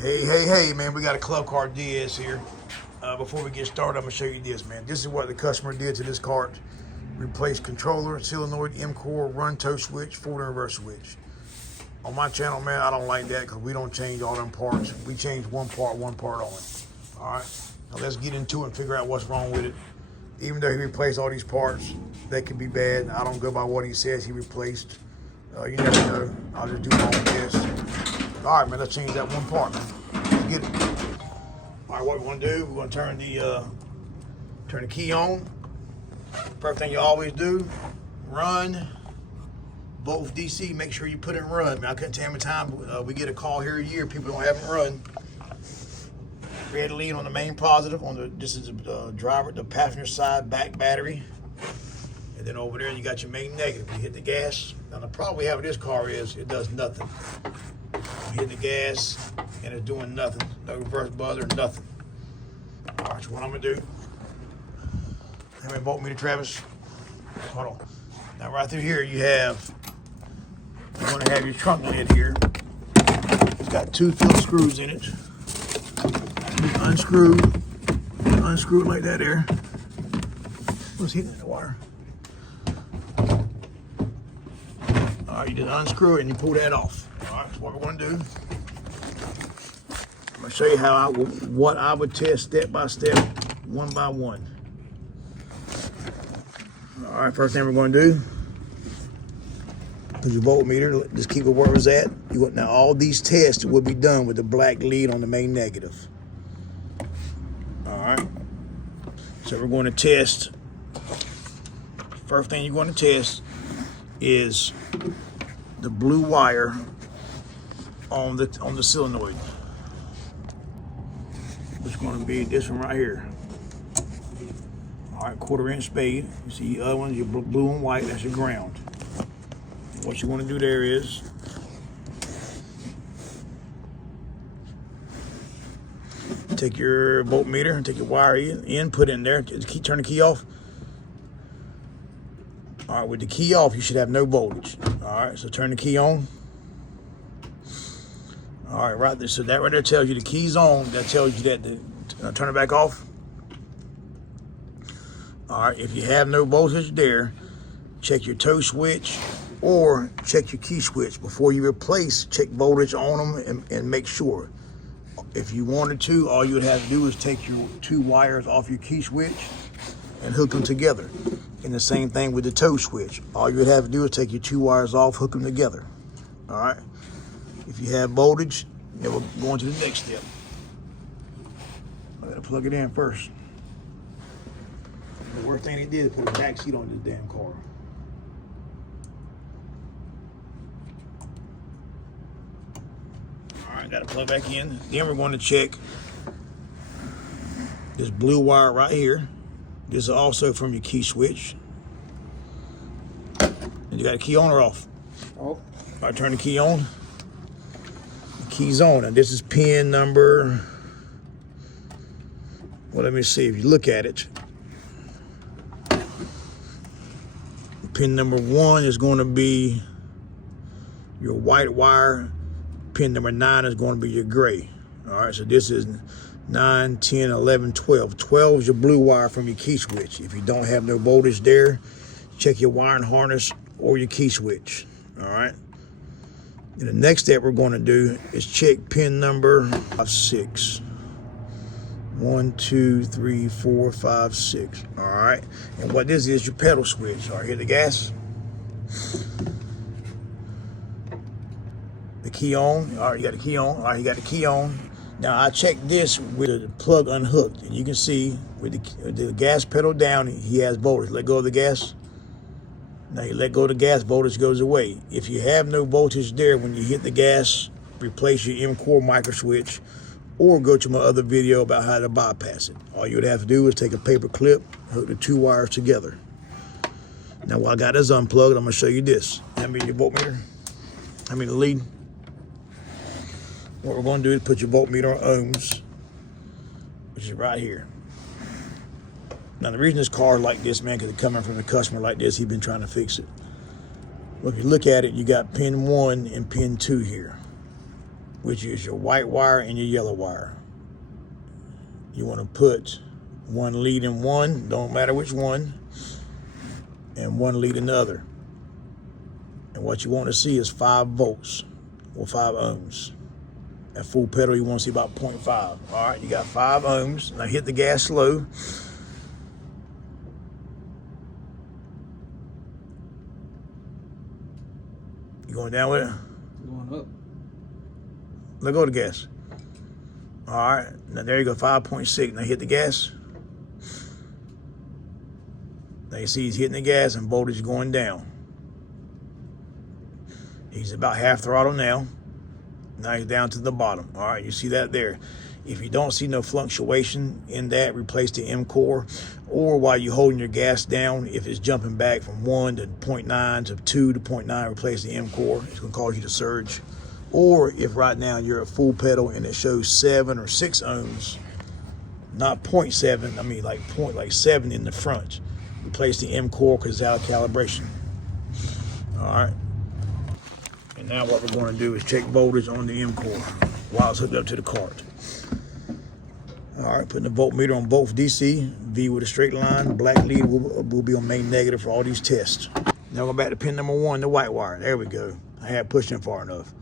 Hey, man, we got a Ckub Car DS here. Before we get started, I'm gonna show you this, man. This is what the customer did to this cart. Replaced controller, solenoid, M-Cor, run toe switch, forward and reverse switch. On my channel, man, I don't like that because we don't change all them parts. We change one part only. All right, now let's get into it and figure out what's wrong with it. Even though he replaced all these parts, they could be bad. I don't go by what he says he replaced. You never know. I'll just do my own guess. All right, man, let's change that one part, man. Let's get it. All right, what we're gonna do, we're gonna turn the key on. First thing you always do, run, both DC, make sure you put it in run. Man, I couldn't tell you how many times we get a call here a year, people don't have it run. Red lead on the main positive, this is the driver, the passenger side back battery. And then over there, you got your main negative. You hit the gas. Now the problem we have with this car is it does nothing. You hit the gas and it's doing nothing. No reverse buzzer, nothing. All right, so what I'm gonna do, how many voltmeter, Travis? Hold on. Now right through here you're gonna have your trunk lid here. It's got 2 Phillips screws in it. You unscrew it like that there. What's hitting the wire? All right, you just unscrew it and you pull that off. All right, so what we're gonna do, I'm gonna show you what I would test step by step, one by one. All right, first thing we're gonna do, put your voltmeter, just keep it where it's at. Now all these tests will be done with the black lead on the main negative. All right, so we're going to test, first thing you're going to test is the blue wire on the solenoid, which is going to be this one right here. All right, 1/4" spade. You see the other ones, your blue and white, that's your ground. What you want to do there is take your voltmeter and take your wire in, put it in there, turn the key off. All right, with the key off, you should have no voltage. All right, so turn the key on. All right, right there. So that right there tells you the key's on. That tells you that turn it back off. All right, if you have no voltage there, check your toe switch or check your key switch. Before you replace, check voltage on them and make sure. If you wanted to, all you would have to do is take your 2 wires off your key switch and hook them together. And the same thing with the toe switch. All you would have to do is take your 2 wires off, hook them together. All right. If you have voltage, then we'll go on to the next step. I gotta plug it in first. The worst thing they did is put a back seat on this damn car. All right, gotta plug back in. Then we're going to check this blue wire right here. This is also from your key switch. And you got a key on or off? Off. All right, turn the key on. The key's on. And this is pin number, well, let me see. If you look at it, pin number 1 is going to be your white wire. Pin number 9 is going to be your gray. All right, so this is 9, 10, 11, 12. 12 is your blue wire from your key switch. If you don't have no voltage there, check your wiring harness or your key switch. All right. And the next step we're going to do is check pin number 6. 1, 2, 3, 4, 5, 6. All right. And what this is your pedal switch. All right, hit the gas. The key on. All right, you got the key on. All right, you got the key on. Now I checked this with the plug unhooked, and you can see with the gas pedal down, he has voltage. Let go of the gas. Now you let go of the gas, voltage goes away. If you have no voltage there, when you hit the gas, replace your M-Cor microswitch, or go to my other video about how to bypass it. All you would have to do is take a paper clip, hook the 2 wires together. Now while I got this unplugged, I'm gonna show you this. How many your voltmeter? How many the lead? What we're going to do is put your voltmeter on ohms, which is right here. Now the reason this car is like this, man, because it's coming from the customer like this, he's been trying to fix it. Well, if you look at it, you got pin 1 and pin 2 here. which is your white wire and your yellow wire. You want to put one lead in one, don't matter which one, and one lead in the other. And what you want to see is 5 volts or 5 ohms. At full pedal, you want to see about 0.5. All right, you got 5 ohms. Now hit the gas slow. You going down with it? Going up. Let go of the gas. All right, now there you go, 5.6. Now hit the gas. Now you see he's hitting the gas and voltage going down. He's about half throttle now. Now he's down to the bottom. All right, you see that there. If you don't see no fluctuation in that, replace the M-Cor. Or while you're holding your gas down, if it's jumping back from 1 to 0.9 to 2 to 0.9, replace the M-Cor. It's going to cause you to surge. Or if right now you're at full pedal and it shows 7 or 6 ohms, not 0.7, I mean like 7 in the front, replace the M-Cor because it's out of calibration. All right. And now what we're going to do is check voltage on the M-Cor while it's hooked up to the cart. All right, putting the voltmeter on both DC, V with a straight line, black lead will be on main negative for all these tests. Now go back to pin number 1, the white wire. There we go. I had pushed in far enough.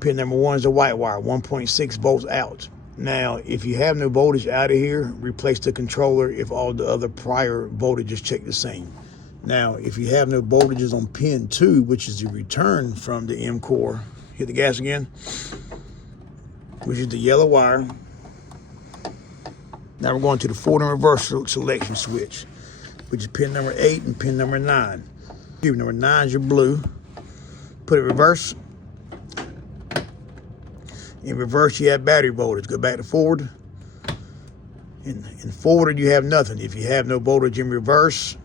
Pin number 1 is the white wire, 1.6 volts out. Now, if you have no voltage out of here, replace the controller if all the other prior voltages check the same. Now, if you have no voltages on pin 2, which is the return from the M-Cor, hit the gas again, which is the yellow wire. Now we're going to the forward and reverse selection switch, which is pin number 8 and pin number 9. Number 9 is your blue. Put it reverse. In reverse, you have battery voltage. Go back to forward. In forward, you have nothing. If you have no voltage in reverse,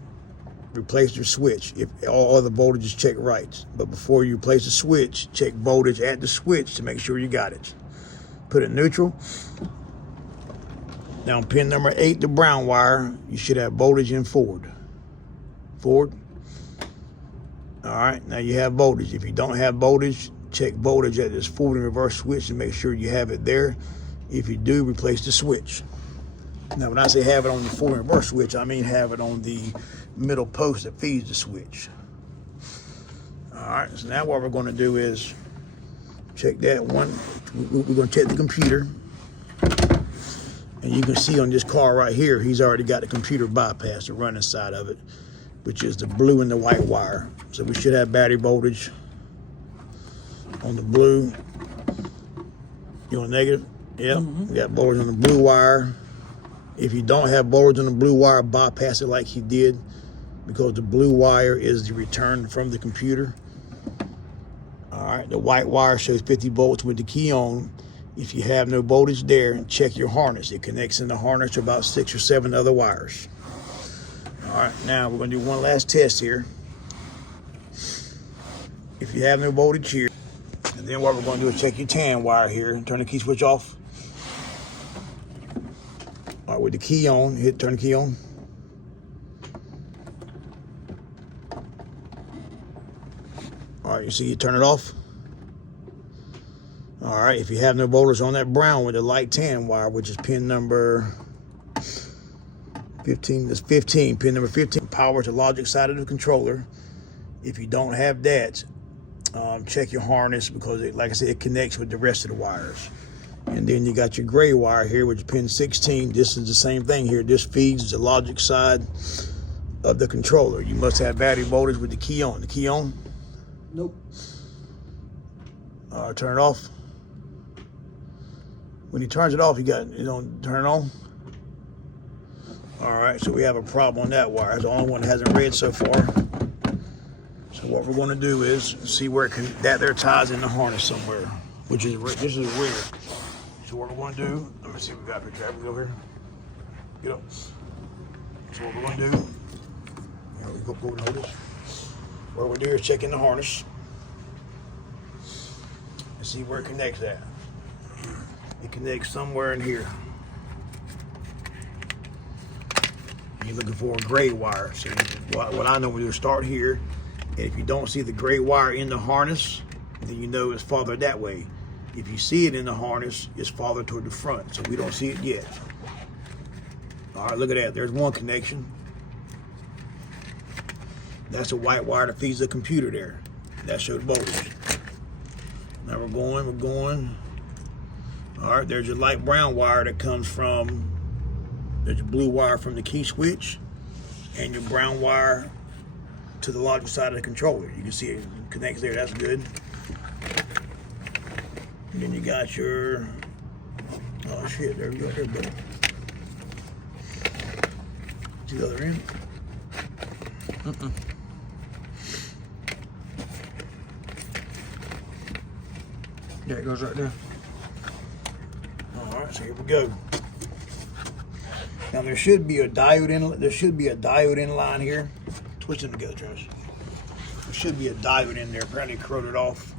replace your switch. If all other voltages check right. But before you replace the switch, check voltage at the switch to make sure you got it. Put it neutral. Now on pin number 8, the brown wire, you should have voltage in forward. Forward. All right, now you have voltage. If you don't have voltage, check voltage at this forward and reverse switch and make sure you have it there. If you do, replace the switch. Now when I say have it on the forward and reverse switch, I mean have it on the middle post that feeds the switch. All right, so now what we're going to do is check that one. We're going to check the computer. And you can see on this car right here, he's already got the computer bypass, the running side of it, which is the blue and the white wire. So we should have battery voltage on the blue. You want negative? Yep. We got voltage on the blue wire. If you don't have voltage on the blue wire, bypass it like he did, because the blue wire is the return from the computer. All right, the white wire shows 50 volts with the key on. If you have no voltage there, check your harness. It connects in the harness to about 6 or 7 other wires. All right, now we're gonna do one last test here. If you have no voltage here, and then what we're gonna do is check your tan wire here and turn the key switch off. All right, with the key on, turn the key on. All right, you see you turn it off. All right, if you have no voltage on that brown with the light tan wire, which is pin number 15, that's 15, pin number 15, power to logic side of the controller. If you don't have that, check your harness, because like I said, it connects with the rest of the wires. And then you got your gray wire here, which is pin 16. This is the same thing here. This feeds the logic side of the controller. You must have battery voltage with the key on. The key on? Nope. All right, turn it off. When he turns it off, you don't turn it on. All right, so we have a problem on that wire. It's the only one that hasn't read so far. So what we're going to do is see where that there ties in the harness somewhere, which is this is rear. So what we're going to do, let me see if we got traffic over here. Get up. So what we're going to do, we go and hold this. What we're doing is check in the harness and see where it connects at. It connects somewhere in here. You're looking for a gray wire. So what I know, we do, start here, and if you don't see the gray wire in the harness, then you know it's farther that way. If you see it in the harness, it's farther toward the front, so we don't see it yet. All right, look at that. There's one connection. That's a white wire that feeds the computer there. That showed voltage. Now we're going. All right, there's your light brown wire that comes from, there's your blue wire from the key switch, and your brown wire to the logic side of the controller. You can see it connects there, that's good. And then you got your, oh shit, there we go, there we go. To the other end. There it goes right there. All right, so here we go. Now there should be a diode in line here. Twist them together, Travis. There should be a diode in there. Apparently corroded off.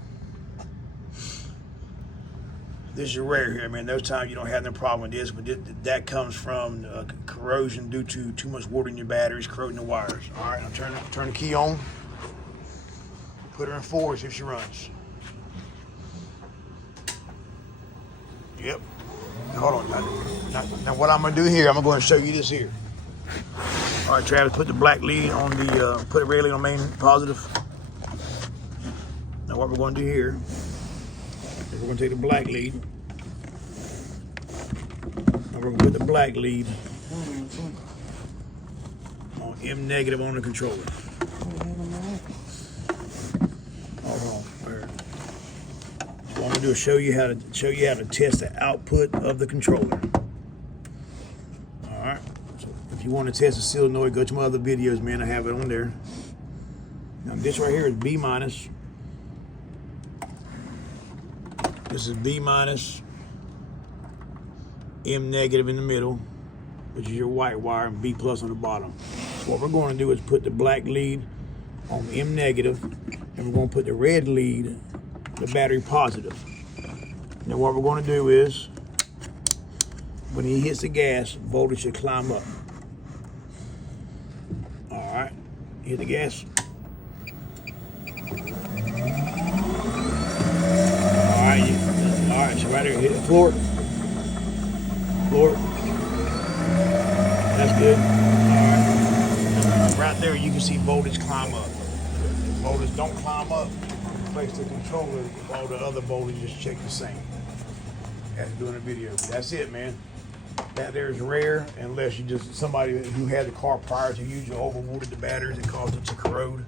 This is rare here, man. Those times you don't have no problem with this, but that comes from corrosion due to too much water in your batteries, corroding the wires. All right, now turn the key on. Put her in forward, see if she runs. Yep. Now, hold on. Now what I'm gonna do here, I'm going to show you this here. All right, Travis, put the black lead on the, put the red lead on main positive. Now what we're going to do here is we're going to take the black lead. Now we're going to put the black lead on M negative on the controller. Hold on. What I'm gonna do is show you how to test the output of the controller. All right. So if you want to test the solenoid, go to my other videos, man. I have it on there. Now this right here is B minus. This is B minus, M negative in the middle, which is your white wire, and B plus on the bottom. So what we're going to do is put the black lead on M negative, and we're going to put the red lead, the battery positive. Now what we're going to do is, when he hits the gas, voltage should climb up. All right, hit the gas. All right, so right there, hit the floor. That's good. All right. Right there, you can see voltage climb up. If voltage don't climb up, replace the controller with all the other voltages, check the same. As doing a video. That's it, man. That there is rare unless you just, somebody who had the car prior to you overwatered the batteries and caused it to corrode.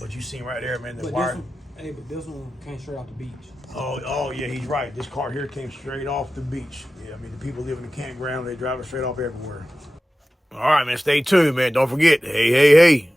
But you seen right there, man, the wire. But this one came straight off the beach. Oh yeah, he's right. This car here came straight off the beach. Yeah, I mean, the people live in the campground, they drive it straight off everywhere. All right, man, stay tuned, man. Don't forget, hey.